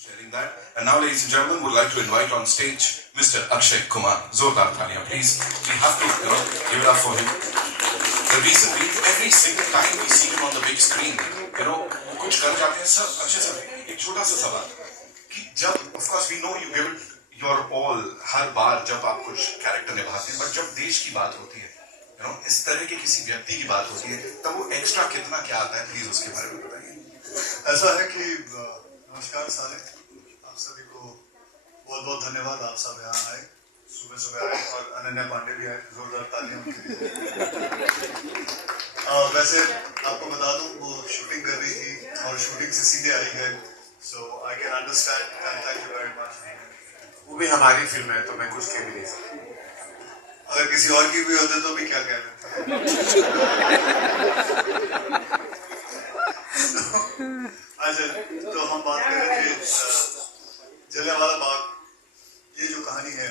Sharing that. And now, ladies and gentlemen, would like to invite on stage Mr. Akshay Kumar. Zordar Thania, please. We have to, give it up for him. The reason every single time we see him on the big screen, कुछ कर जाते हैं sir. Akshay sir, एक छोटा सा सवाल कि जब, of course, we know you give it your all हर बार जब आप कुछ कैरेक्टर निभाते हैं, but जब देश की बात होती है, इस तरह के किसी व्यक्ति की बात होती है, तब वो एक्स्ट्रा कितना क्या आता है, प्लीज उसके बारे में बताइए. ऐसा है कि नमस्कार सारे, आप सभी को बहुत बहुत धन्यवाद. आप सब यहाँ आए, सुबह सुबह आए, और अनन्या पांडे भी आए. जोरदार तालियां उनके लिए. वैसे आपको बता दूं, वो शूटिंग कर रही थी और शूटिंग से सीधे आई है, so I can understand and thank you very much. वो भी हमारी फिल्म है तो मैं कुछ कह भी नहीं सकता. अगर किसी और की भी होते तो भी क्या कह लेते. अच्छा, तो हम बात कर रहे थे जलियांवाला बाग. ये जो कहानी है,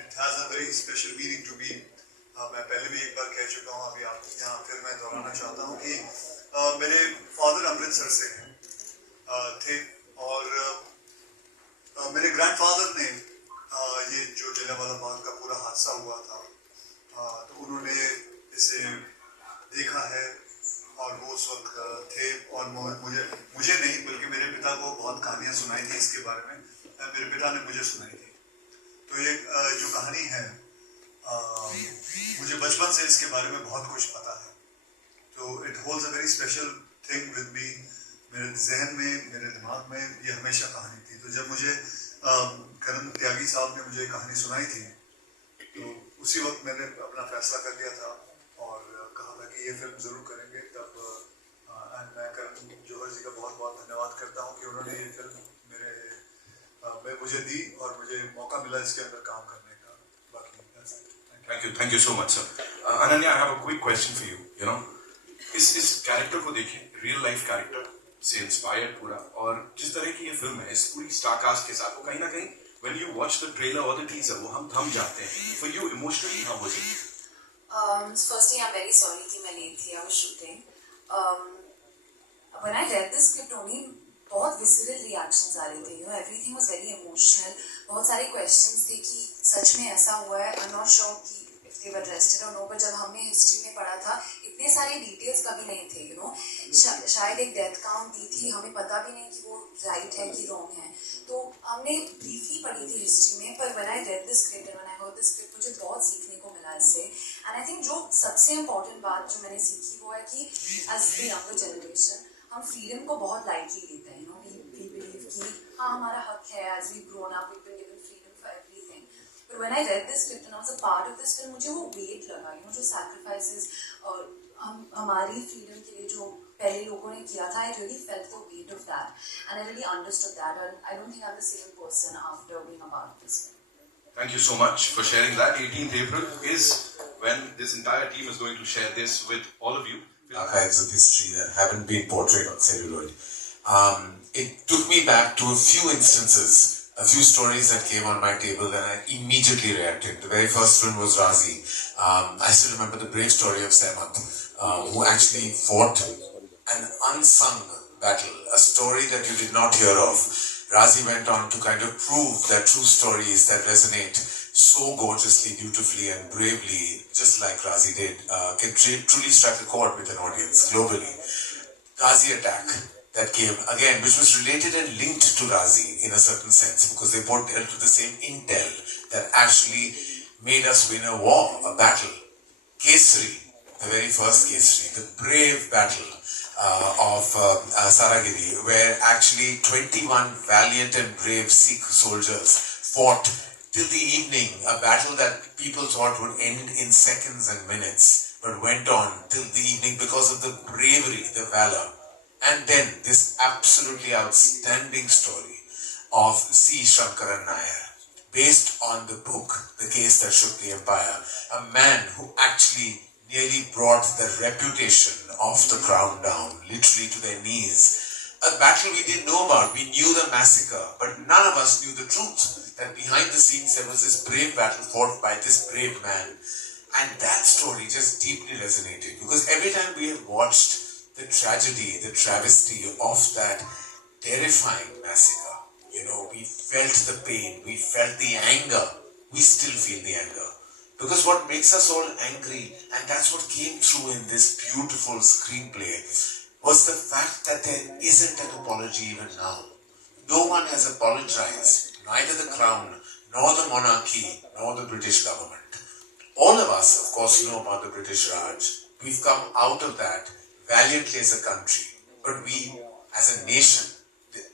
it has a very special meaning to me. मैं पहले भी एक बार कह चुका हूँ, अभी आप यहाँ फिर मैं दोहराना चाहता हूँ कि मेरे फादर अमृतसर से थे, और मेरे ग्रैंडफादर ने ये जो जलियांवाला बाग का पूरा हादसा हुआ था, तो उन्होंने इसे देखा है, और वो उस वक्त थे, और मुझे नहीं बल्कि मेरे पिता को बहुत कहानियाँ सुनाई थी इसके बारे में. मेरे पिता ने मुझे सुनाई थी. तो ये जो कहानी है, मुझे बचपन से इसके बारे में बहुत कुछ पता है. तो it holds a very special thing with me. मेरे जहन में, मेरे दिमाग में ये हमेशा कहानी थी. तो जब मुझे करण त्यागी साहब ने मुझे कहानी सुनाई थी, तो उसी वक्त मैंने अपना फैसला कर लिया था और कहा था कि ये फिल्म जरूर करेंगे. तब मैं करण जौहर जी का बहुत बहुत धन्यवाद करता हूँ कि उन्होंने ये फिल्म मुझे दी और मुझे मौका मिला इसके अंदर काम करने का. बाकी Thank you so much, sir. Ananya, I have a quick question for you. इस कैरेक्टर को देखें, रियल लाइफ कैरेक्टर से इंस्पायर्ड पूरा, और जिस तरह की ये फिल्म है, इस पूरी स्टार कास्ट के साथ, वो कहीं ना कहीं when you watch the trailer or the teaser, वो हम थम जाते हैं. For you, emotionally, how was it? Firstly, I'm very sorry कि मैं late थी. I was shooting. When I read the script only, बहुत visceral reactions आ रहे थे. Everything was very emotional. बहुत सारे questions थे कि सच में ऐसा हुआ है. I'm not sure कि if they were arrested or no, but जब हमने history में पढ़ा था, इतने सारे details कभी नहीं थे. शायद एक death count दी थी, हमें पता भी नहीं कि वो right है कि wrong है. तो हमने briefly पढ़ी थी history में, पर when I read the script and when I heard the script, मुझे बहुत सीखने को मिला इससे. And I think जो सबसे important बात जो मैंने सीखी वो है कि as the younger generation, हम freedom को बहुत lightly लेते हैं. We believe कि हाँ हमारा हक है. As we've grown up, we've been given freedom for everything. But when I read this script and I was a part of this film, मुझे वो weight लगा. जो sacrifices और हमारी freedom के लिए जो पहले लोगों ने किया था, I really felt the weight of that, and I really understood that. And I don't think I'm the same person after being a part of this film. Thank you so much for sharing that. 18th April is when this entire team is going to share this with all of you. Archives of history that haven't been portrayed on celluloid. It took me back to a few instances, a few stories that came on my table, and I immediately reacted. The very first one was Razi. I still remember the brave story of Sehmat, who actually fought an unsung battle, a story that you did not hear of. Razi went on to kind of prove that true stories that resonate so gorgeously, beautifully and bravely, just like Razi did, can truly strike a chord with an audience globally. Ghazi attack that came again, which was related and linked to Razi in a certain sense, because they both dealt with the same intel that actually made us win a war, a battle. Kesari, the very first Kesari, the brave battle of Saragiri, where actually 21 valiant and brave Sikh soldiers fought till the evening, a battle that people thought would end in seconds and minutes, but went on till the evening because of the bravery, the valor. And then this absolutely outstanding story of C. Shankaran Nair, based on the book, The Case That Shook the Empire, a man who actually nearly brought the reputation of the crown down, literally to their knees. A battle we didn't know about. We knew the massacre, but none of us knew the truth, that behind the scenes there was this brave battle fought by this brave man. And that story just deeply resonated, because every time we have watched the tragedy, the travesty of that terrifying massacre. You know, we felt the pain, we felt the anger, we still feel the anger. Because what makes us all angry, and that's what came through in this beautiful screenplay, was the fact that there isn't an apology even now. No one has apologized, neither the Crown, nor the monarchy, nor the British government. All of us, of course, know about the British Raj. We've come out of that valiantly as a country, but we, as a nation,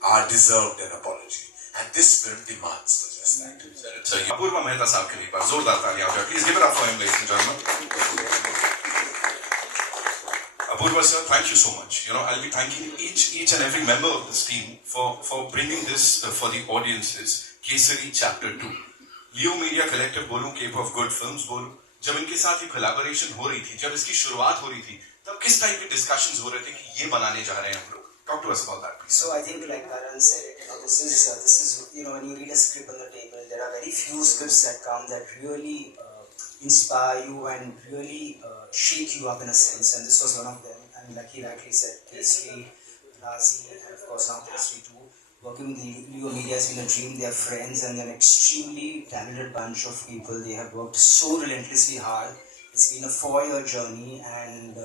are deserved an apology. And this film demands just that. So, Apurva Mehta साहब के लिए पर जोरदार तालियां हो जाए. Please give it up for him, ladies and gentlemen. Apurva sir, thank you so much. You know, I'll be thanking each and every member of this team for bringing this for the audiences. Kesari Chapter 2. Leo Media Collective बोलूं, Cape of Good Films बोलूं, जब इनके साथ ये collaboration हो रही थी, जब इसकी शुरुआत हो रही थी, तब किस टाइप के discussions हो रहे थे कि ये बनाने जा रहे हैं हम लोग. Talk to us about that, please. So I think, like Karan said, this is when you read a script on the table, there are very few scripts that come that really inspire you and really shake you up in a sense, and this was one of them. And like he rightly said, Kesari, Razi, and of course now Kesari too. Working with Leo Media has been a dream. They are friends and they're an extremely talented bunch of people. They have worked so relentlessly hard. It's been a 4-year journey, and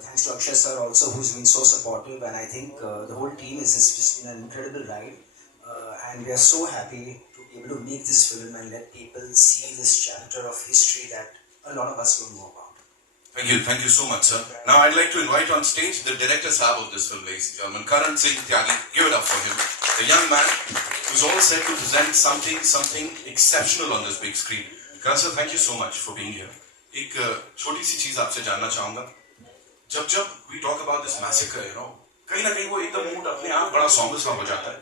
thanks to Akshay sir also, who's been so supportive. And I think the whole team has just been an incredible ride. And we are so happy to be able to make this film and let people see this chapter of history that a lot of us don't know about. Thank you so much, sir. Now I'd like to invite on stage the director sahab of this film, ladies and gentlemen, Karan Singh Tyagi. Give it up for him. The young man who's all set to present something exceptional on this big screen. Karan sir, thank you so much for being here. एक छोटी सी चीज आपसे जानना चाहूंगा. जब we talk about this massacre, you know, कहीं ना कहीं वो एकदम मूड अपने आप बड़ा somber सा हो जाता है.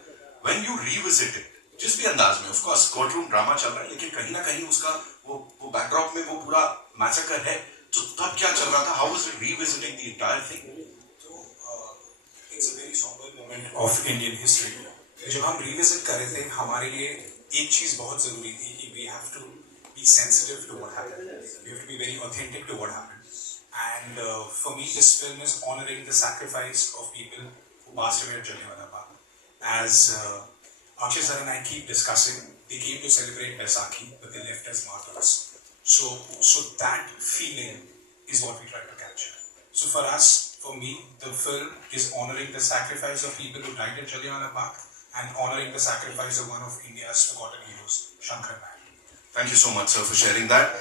When you revisit it, जिस भी अंदाज में, of course, courtroom drama चल रहा है, लेकिन कहीं ना कहीं उसका वो backdrop में वो पूरा massacre है. तो तब क्या चल रहा था? How was it revisiting the entire thing? So it's a very somber moment of Indian history. जब हम revisit कर रहे थे, हमारे लिए एक चीज बहुत जरूरी थी कि we have to be sensitive to what happened. We have to be very authentic to what happened. And for me, this film is honoring the sacrifice of people who passed away at Jallianwala Bagh. As Akshay sir and I keep discussing, they came to celebrate Baisakhi, but they left as martyrs. So that feeling is what we try to capture. So for us, for me, the film is honoring the sacrifice of people who died at Jallianwala Bagh and honoring the sacrifice of one of India's forgotten heroes, Shankar Naik. Thank you so much, sir, for sharing that.